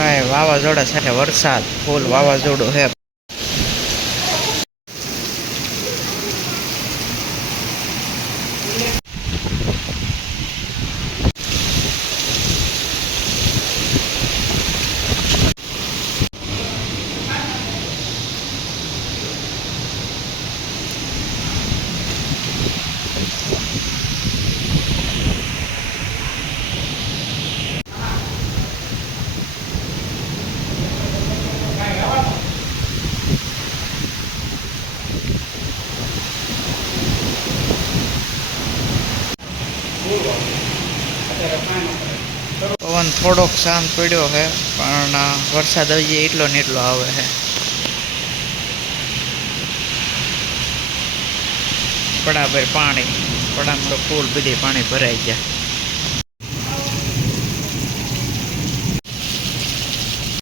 ભાઈ વાવાઝોડા સાથે વરસાદ ફૂલ વાવાઝોડું હે. પવન થોડોક શાંત પડ્યો છે પણ વરસાદ હજી એટલો ને એટલો આવે છે. પડાભર પાણી પડામાં તો ફૂલ બધી પાણી ભરાઈ ગયા.